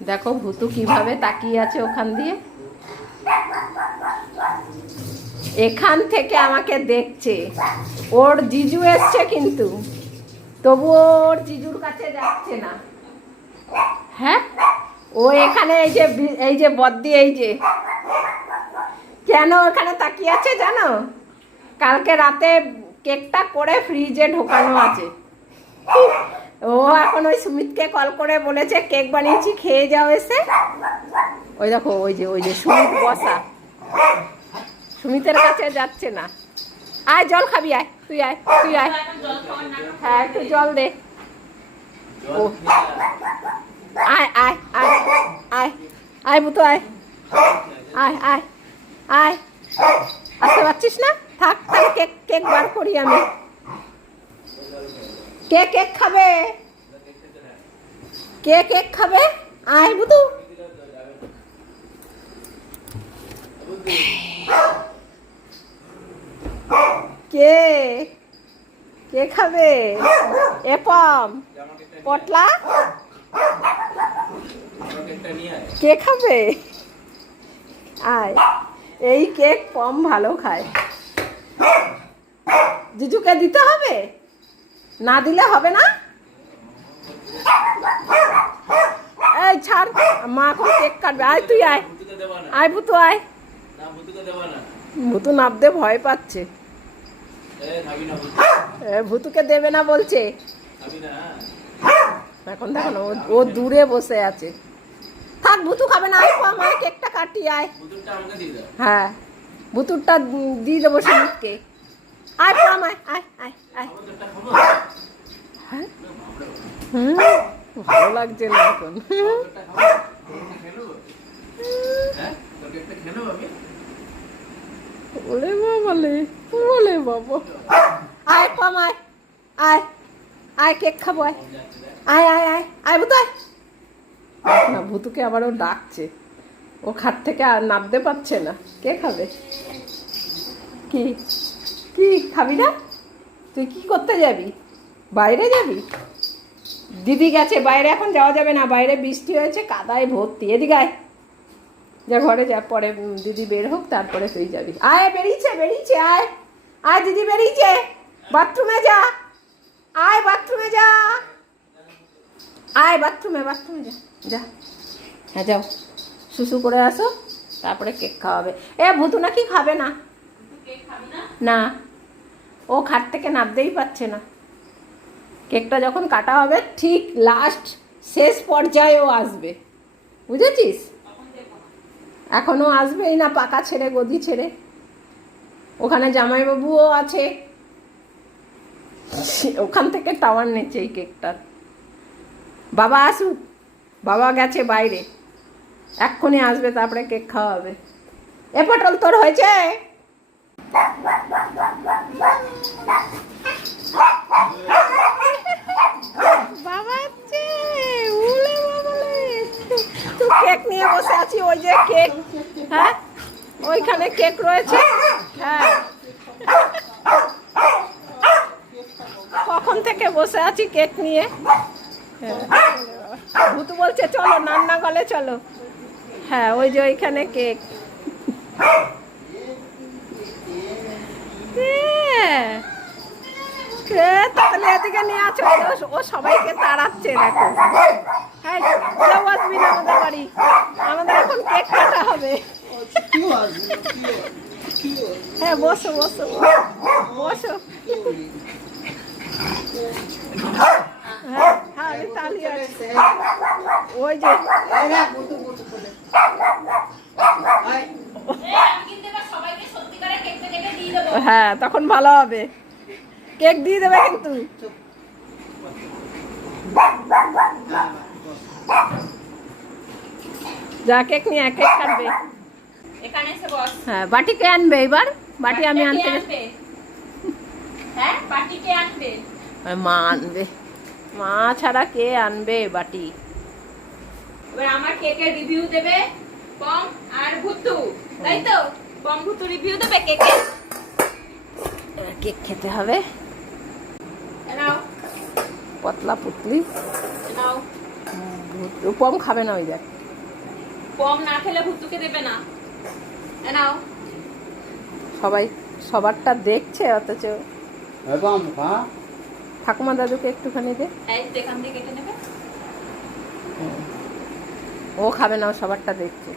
দেখো ভুতু কিভাবে তাকিয়ে আছে ওখান দিয়ে, এখান থেকে আমাকে দেখছে। ওর জিজু এসছে কিন্তু তবুও ওর জিজুর কাছে যাচ্ছে না। হ্যাঁ, ও এখানে এই যে বদ্দি, এই যে কেন ওখানে তাকিয়ে আছে জানো? কালকে রাতে কেকটা করে ফ্রিজে ঢোকানো আছে। ও এখন ওই সুমিতকে কল করে বলেছে কেক বানিয়েছি, খেয়ে যাও এসে। ওই দেখো ওই যে সুমিত বসা, সুমিতের কাছে যাচ্ছে না। আয় জল খাবি, আয় তুই আয়। হ্যাঁ একটু জল দে। ও আয় আয় আয় আয় আয় বুতু আয় আয় আয় আয়। আসতে পারছিস না? থাক তাহলে কেক বার করি আমি। কেক খাবে, কেক খাবে। আয় বুতু। কে খাবে? এপম পটলা কে খাবে? আয়, এই কেক পম ভালো খায়। জিজুকে দিতে হবে, না দিলে হবে না। এই ছাড়, মা এখন কেক কাটবে। আয় তুই আয়, আয় ভুতু আয়। ভুতু নাবতে ভয় পাচ্ছে, ভুতুকে দেবে না বলছে। এখন দেখো না, ও দূরে বসে আছে। থাক, ভুতু খাবে না। আয় আমার কেকটা কাটি, আয়। হ্যাঁ, ভুতুরটা দিয়ে দেবো সুমিতকে। আয় পড়াম, আয় আয় আয় আয়। হ্যাঁ ভালো লাগছে না এখন। ওলে বাবালে, ওলে বাবা। আয় পম, আয় আয় আয়, কেক খাবো, আয় আয় আয় আয় আয় ভুতু আয়। না, ভুতুকে আবার ও ডাকছে, ও খাট থেকে আর নামতে পারছে না। কে খাবে? কি কি খাবি না? তুই কি করতে যাবি? বাইরে যাবি? দিদি গেছে বাইরে, এখন যাওয়া যাবে না, বাইরে বৃষ্টি হয়েছে, কাদায় ভর্তি। এদিকে আয়, যা ঘরে যা, পরে দিদি বের হোক তারপরে তুই যাবি। আয়, বেরিয়েছে আয় আয়, দিদি বেরিয়েছে। বাথরুমে যা, আয় বাথরুমে যা, আয় বাথরুমে যা যা। হ্যাঁ যাও, শুশু করে আসো, তারপরে কেক খাওয়াবে। ভুতু নাকি খাবে না। না, ও খাট থেকে নামতেই পারছে না। কেকটা যখন কাটা হবে ঠিক লাস্ট শেষ পর্যায়ে ও আসবে, বুঝেছিস? এখনো আসবেই না, পাকা ছেড়ে গদি ছেড়ে। ওখানে জামাইবাবুও আছে, ওখান থেকে টাওয়ার নিচ্ছে এই কেকটার। বাবা আসুক, বাবা গেছে বাইরে, এক্ষুনি আসবে, তারপরে কেক খাওয়াবে। এ পটল তোর হয়েছে? বাবা তুই কেক নিয়ে বসে আছি, ওই যে কেক, হ্যাঁ ওইখানে কেক রয়েছে। হ্যাঁ, কখন থেকে বসে আছি কেক নিয়ে। ভুতু বলছে চলো রান্নাঘরে চলো। হ্যাঁ, ওই যে ওইখানে কেক। তাহলে এদিকে নিয়ে আছো, ও সবাইকে তাড়াচ্ছে দেখো। হ্যাঁ, কেউ আসবি না আমাদের বাড়ি, আমাদের এখন কেক কাটা হবে। হ্যাঁ বসো বসো বসো। হ্যাঁ আমি তালি আছি, ওই যে হ্যাঁ তখন ভালো হবে, কেক দিয়ে দেবে কিন্তু। যা কেক নিয়ে কেক কাটবে। এখানে এসে বস। হ্যাঁ, বাটি কে আনবে এবার? বাটি আমি আনতে। হ্যাঁ, বাটি কে আনবে? মা আনবে, মা ছাড়া কে আনবে বাটি? এবার আমার কেকের রিভিউ দেবে পম আর ভুতু, তাই তো? পম ভুতু রিভিউ দেবে কেকের। কেক খেতে হবে। নাও পতলা পুতলি, নাও। ও পম খাবে না, ওই দেখ। পম না খেলে ভুতুকে দেবে না। এ নাও। সবাই সবারটা দেখছে, অথচ ঠাকুমা দাদুকে একটুখানি দে। এই তো এখান থেকে কেটে নেবে। ও খাবে না, ও সবারটা দেখছে।